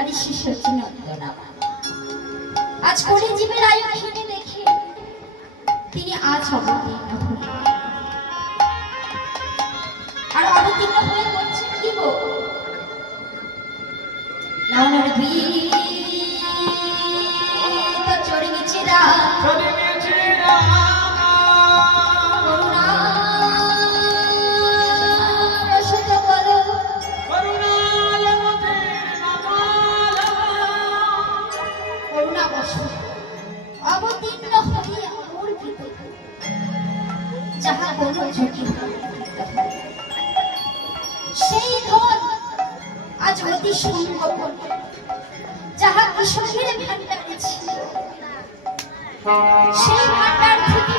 বিহারী শ্রী সচিনন্দন আজ করে জীবের আয়ু ক্ষীণে দেখে তিনি আজ অবতীর্ণ হলেন। আর অবতীর্ণ হয়ে বলছেন কি গো নানার তো চড়ে গেছে অবতীর্ণ হয়ে আমার ভিতরে যাহা কোনো ঝুঁকি সেই ধন আজ অতি সংগোপন যাহা কৃষকের ভান্ডারে ছিল সেই ভান্ডার থেকে